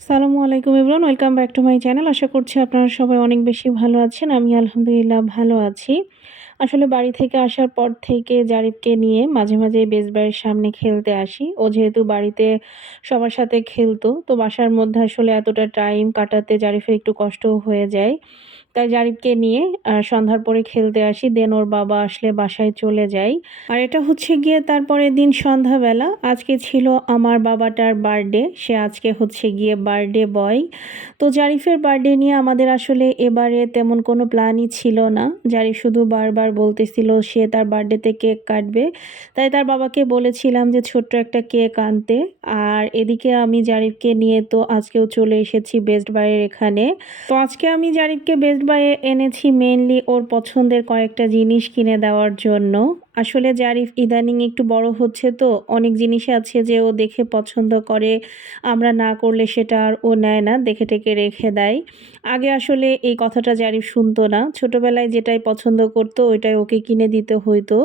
আসসালামু আলাইকুম everyone, welcome back to my channel. আশা করছি আপনারা সবাই অনেক বেশি ভালো আছেন। আমি আলহামদুলিল্লাহ ভালো আছি। আসলে বাড়ি থেকে আসার পর থেকে জারিফকে নিয়ে মাঝে, মাঝে বেস্ট বাইয়ের সামনে খেলতে আসি। ও যেহেতু বাড়িতে সবার সাথে খেলতো, তো বাসার মধ্যে আসলে এতটা টাইম কাটাতে জারিফের একটু কষ্টও হয়ে যায়। তাই জারিফকে নিয়ে সন্ধ্যার পরে খেলতে আসি। দেন ওর বাবা আসলে বাসায় চলে যাই। আর এটা হচ্ছে গিয়ে তার পরের দিন সন্ধ্যাবেলা। আজকে ছিল আমার বাবাটার বার্থডে। সে আজকে হচ্ছে গিয়ে বার্থডে বয়। তো জারিফের বার্থডে নিয়ে আমাদের আসলে এবারে তেমন কোনো প্ল্যানই ছিল না। জারিফ শুধু বারবার বলতেছিল সে তার বার্থডেতে কেক কাটবে। তাই তার বাবাকে বলেছিলাম যে ছোট্ট একটা কেক আনতে। আর এদিকে আমি জারিফকে নিয়ে তো আজকেও চলে এসেছি বেস্ট বাইয়ের এখানে। তো আজকে আমি জারিফকে বেস্ট বাইয়ে এনেছি মেইনলি ওর পছন্দের কয়েকটা জিনিস কিনে দেওয়ার জন্য। আসলে জারিফ ইদানিং একটু বড় হচ্ছে, তো অনেক জিনিস আছে যে ও দেখে পছন্দ করে, আমরা না করলে সেটা আর ও নেয় না, দেখে টেকে রেখে দেয়। আগে আসলে এই কথাটা জারিফ শুনতো না। ছোটবেলায় যেটাই পছন্দ করতো ওইটাই ওকে কিনে দিতে হইতো।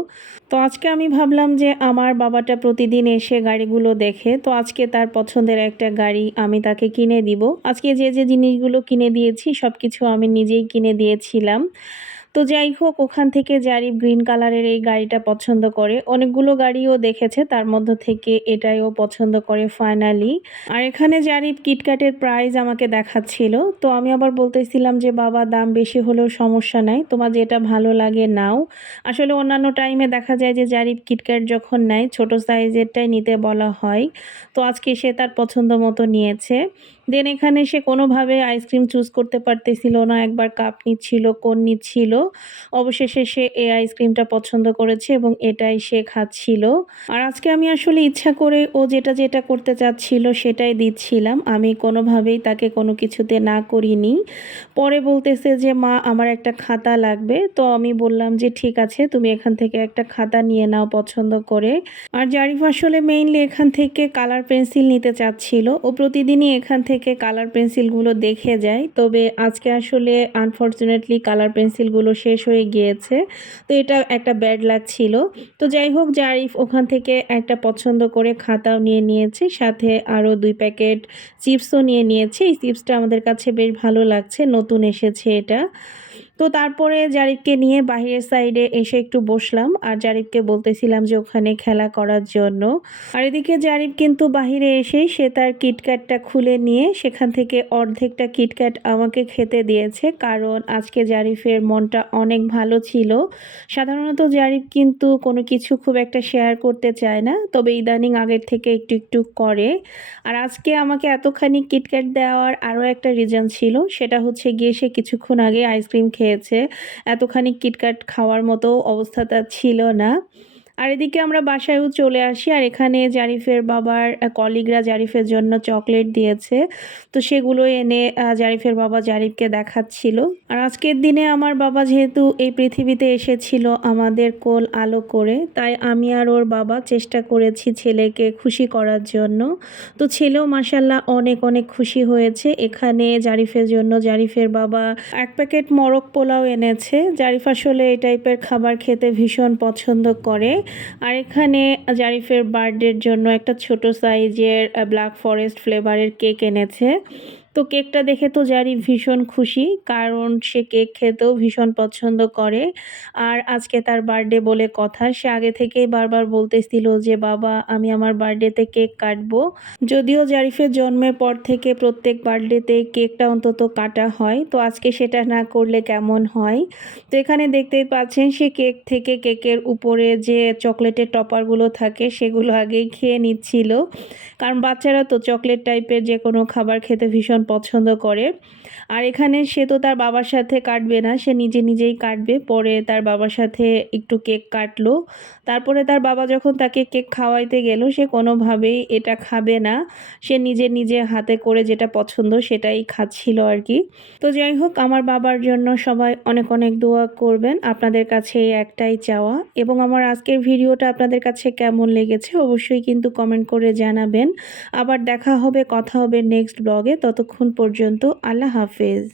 তো আজকে আমি ভাবলাম যে আমার বাবাটা প্রতিদিন এসে গাড়িগুলো দেখে, তো আজকে তার পছন্দের একটা গাড়ি আমি তাকে কিনে দিব। আজকে যে যে জিনিসগুলো কিনে দিয়েছি সব কিছু আমি নিজেই কিনে দিয়েছিলাম। তো যাই হোক, ওখান থেকে জারিফ গ্রিন কালারের এই গাড়িটা পছন্দ করে। অনেকগুলো গাড়িও দেখেছে, তার মধ্য থেকে এটাই ও পছন্দ করে ফাইনালি। আর এখানে জারিফ কিটক্যাটের প্রাইস আমাকে দেখাচ্ছিল। তো আমি আবার বলতেছিলাম যে বাবা, দাম বেশি হলেও সমস্যা নাই, তোমার যেটা ভালো লাগে নাও। আসলে অন্যান্য টাইমে দেখা যায় যে জারিফ কিটক্যাট যখন নেয় ছোট সাইজেরটাই নিতে বলা হয়। তো আজকে সে তার পছন্দ মতো নিয়েছে। দেন এখানে সে কোনোভাবে আইসক্রিম চুজ করতে পারতেছিল না, একবার কাপ নিচ্ছিল, কোন নিচ্ছিল। অবশেষে সে এই আইসক্রিমটা পছন্দ করেছে এবং এটাই সে খাচ্ছিল। আর আজকে আমি আসলে ইচ্ছা করে ও যেটা যেটা করতে চাচ্ছিল সেটাই দিচ্ছিলাম। আমি কোনোভাবেই তাকে কোনো কিছুতে না করিনি। পরে বলতেছে যে মা, আমার একটা খাতা লাগবে। তো আমি বললাম যে ঠিক আছে, তুমি এখান থেকে একটা খাতা নিয়ে নাও পছন্দ করে। আর জারিফ আসলে মেইনলি এখান থেকে কালার পেন্সিল নিতে চাচ্ছিল। ও প্রতিদিনই এখান থেকে কালার পেন্সিলগুলো দেখে যায়, তবে আজকে আসলে আনফর্চুনেটলি কালার পেন্সিলগুলো শেষ হয়ে গিয়েছে। তো এটা একটা ব্যাড লাগছিল। তো যাই হোক, জারিফ ওখান থেকে একটা পছন্দ করে খাতাও নিয়ে নিয়েছে, সাথে আরও 2 প্যাকেট চিপসও নিয়ে নিয়েছে। এই চিপসটা আমাদের কাছে বেশ ভালো লাগছে, নতুন এসেছে এটা। তো তারপরে জারিফকে নিয়ে বাহিরের সাইডে এসে একটু বসলাম আর জারিফকে বলতেছিলাম যে ওখানে খেলা করার জন্য। আর এদিকে জারিফ কিন্তু বাহিরে এসেই সে তার কিটক্যাটটা খুলে নিয়ে সেখান থেকে অর্ধেকটা কিটক্যাট আমাকে খেতে দিয়েছে, কারণ আজকে জারিফের মনটা অনেক ভালো ছিল। সাধারণত জারিফ কিন্তু কোনো কিছু খুব একটা শেয়ার করতে চায় না, তবে ইদানিং আগের থেকে একটু একটু করে। আর আজকে আমাকে এতখানি কিটক্যাট দেওয়ার আরও একটা রিজন ছিল, সেটা হচ্ছে গিয়ে সে কিছুক্ষণ আগে আইসক্রিম খেয়েছে। এতখানি কিটক্যাট খাওয়ার মতো অবস্থা তার ছিল না। আর এদিকে আমরা বাসায়ও চলে আসি, আর এখানে জারিফের বাবার কলিগরা জারিফের জন্য চকলেট দিয়েছে। তো সেগুলো এনে জারিফের বাবা জারিফকে দেখাচ্ছিল। আর আজকের দিনে আমার বাবা যেহেতু এই পৃথিবীতে এসেছিল আমাদের কোল আলো করে, তাই আমি আর ওর বাবা চেষ্টা করেছি ছেলেকে খুশি করার জন্য। তো ছেলেও মাশাল্লাহ অনেক অনেক খুশি হয়েছে। এখানে জারিফের জন্য জারিফের বাবা 1 প্যাকেট মোরগ পোলাও এনেছে। জারিফ আসলে এই টাইপের খাবার খেতে ভীষণ পছন্দ করে। আর এখানে জারিফের বার্থডের জন্য একটা ছোট সাইজের ব্ল্যাক ফরেস্ট ফ্লেভারের কেক এনেছে। তো কেকটা দেখে তো জারিফ ভীষণ খুশি, কারণ সে কেক খেতেও ভীষণ পছন্দ করে। আর আজকে তার বার্থডে বলে কথা, সে আগে থেকেই বারবার বলতেছিল যে বাবা, আমি আমার বার্থডেতে কেক কাটবো। যদিও জারিফের জন্মের পর থেকে প্রত্যেক বার্থডেতে কেকটা অন্তত কাটা হয়, তো আজকে সেটা না করলে কেমন হয়। তো এখানে দেখতেই পাচ্ছেন সে কেক থেকে কেকের উপরে যে চকলেটের টপারগুলো থাকে সেগুলো আগেই খেয়ে নিচ্ছিল, কারণ বাচ্চারা তো চকলেট টাইপের যে কোনো খাবার খেতে ভীষণ পছন্দ করে। আর এখানে সে তো তার বাবার সাথে কাটবে না, সে নিজে নিজেই কাটবে। পরে তার বাবার সাথে একটু কেক কাটলো। তারপরে তার বাবা যখন তাকে কেক খাওয়াইতে গেল, সে কোনোভাবেই এটা খাবে না। সে নিজে নিজে হাতে করে যেটা পছন্দ সেটাই খাচ্ছিল আর কি। তো যাই হোক, আমার বাবার জন্য সবাই অনেক অনেক দোয়া করবেন, আপনাদের কাছে এই একটাই চাওয়া। এবং আমার আজকের ভিডিওটা আপনাদের কাছে কেমন লেগেছে অবশ্যই কিন্তু কমেন্ট করে জানাবেন। আবার দেখা হবে, কথা হবে নেক্সট ব্লগে। ততক্ষণ পর্যন্ত আল্লাহ হাফেজ।